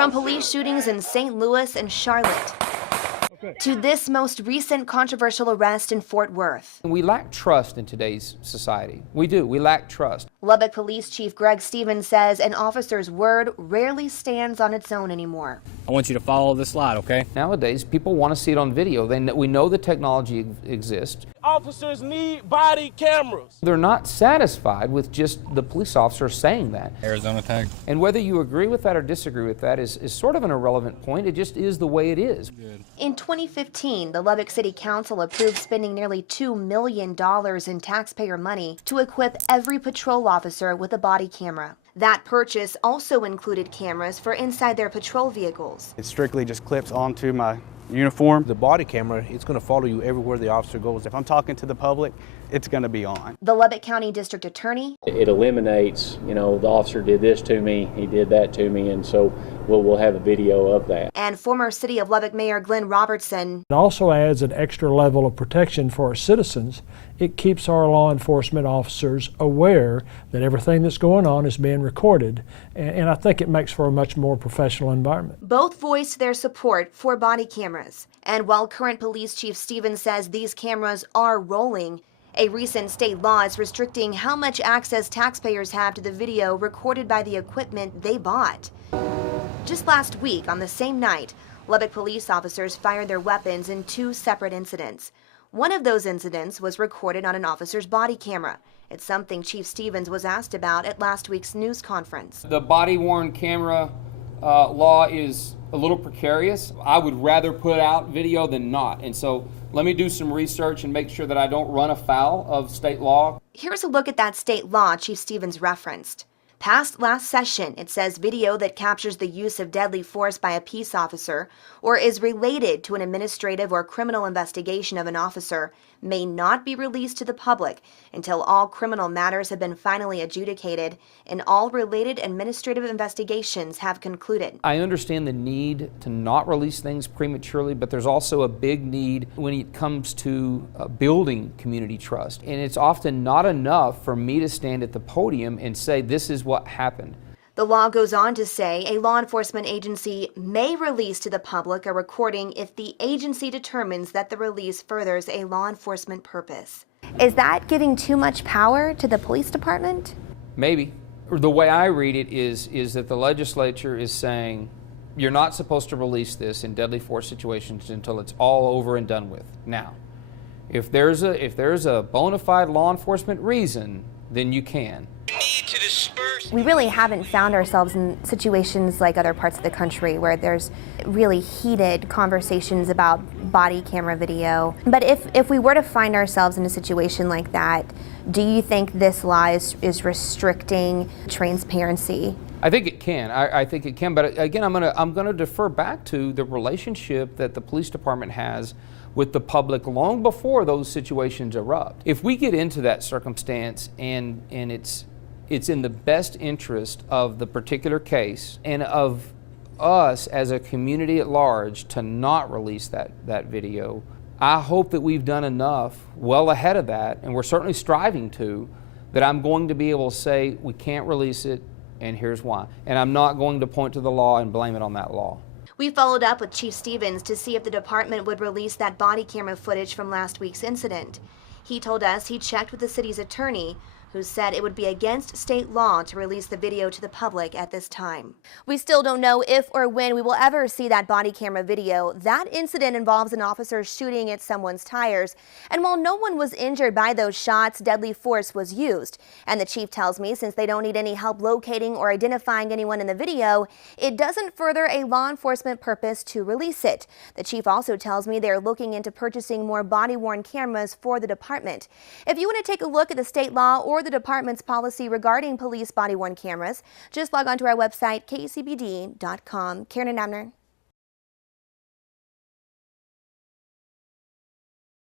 From police shootings in St. Louis and Charlotte to this most recent controversial arrest in Fort Worth. We lack trust in today's society. We do. We lack trust. Lubbock Police Chief Greg Stevens says an officer's word rarely stands on its own anymore. I want you to follow this slide, okay? Nowadays, people want to see it on video. We know the technology exists. Officers need body cameras. They're not satisfied with just the police officer saying that. Arizona tag. And whether you agree with that or disagree with that is sort of an irrelevant point. It just is the way it is. Good. In 2015, the Lubbock City Council approved spending nearly $2 million in taxpayer money to equip every patrol officer with a body camera. That purchase also included cameras for inside their patrol vehicles. It strictly just clips onto my uniform. The body camera, it's going to follow you everywhere the officer goes. If I'm talking to the public, it's going to be on. The Lubbock County District Attorney. It eliminates, the officer did this to me, he did that to me, and so we'll have a video of that. And former City of Lubbock Mayor Glenn Robertson. It also adds an extra level of protection for our citizens. It keeps our law enforcement officers aware that everything that's going on is being recorded, and I think it makes for a much more professional environment. Both voiced their support for body cameras. And while current Police Chief Stevens says these cameras are rolling, a recent state law is restricting how much access taxpayers have to the video recorded by the equipment they bought. Just last week, on the same night, Lubbock police officers fired their weapons in 2 separate incidents. One of those incidents was recorded on an officer's body camera. It's something Chief Stevens was asked about at last week's news conference. The body-worn camera law is a little precarious. I would rather put out video than not. And so let me do some research and make sure that I don't run afoul of state law. Here's a look at that state law Chief Stevens referenced. Passed last session, it says video that captures the use of deadly force by a peace officer or is related to an administrative or criminal investigation of an officer may not be released to the public until all criminal matters have been finally adjudicated and all related administrative investigations have concluded. I understand the need to not release things prematurely, but there's also a big need when it comes to building community trust. And it's often not enough for me to stand at the podium and say this is what happened. The law goes on to say a law enforcement agency may release to the public a recording if the agency determines that the release furthers a law enforcement purpose. Is that giving too much power to the police department? Maybe. The way I read it is that the legislature is saying you're not supposed to release this in deadly force situations until it's all over and done with. Now, if there's a bona fide law enforcement reason, then you can. We really haven't found ourselves in situations like other parts of the country where there's really heated conversations about body camera video. But if we were to find ourselves in a situation like that, do you think this law is restricting transparency? I think it can. I think it can. But again, I'm gonna defer back to the relationship that the police department has with the public long before those situations erupt. If we get into that circumstance and it's in the best interest of the particular case and of us as a community at large to not release that video, I hope that we've done enough well ahead of that, and we're certainly striving to, that I'm going to be able to say we can't release it and here's why. And I'm not going to point to the law and blame it on that law. We followed up with Chief Stevens to see if the department would release that body camera footage from last week's incident. He told us he checked with the city's attorney, who said it would be against state law to release the video to the public at this time. We still don't know if or when we will ever see that body camera video. That incident involves an officer shooting at someone's tires, and while no one was injured by those shots, deadly force was used. And the chief tells me since they don't need any help locating or identifying anyone in the video, it doesn't further a law enforcement purpose to release it. The chief also tells me they're looking into purchasing more body-worn cameras for the department. If you want to take a look at the state law or the department's policy regarding police body-worn cameras, just log on to our website, kcbd.com. Karen and Abner.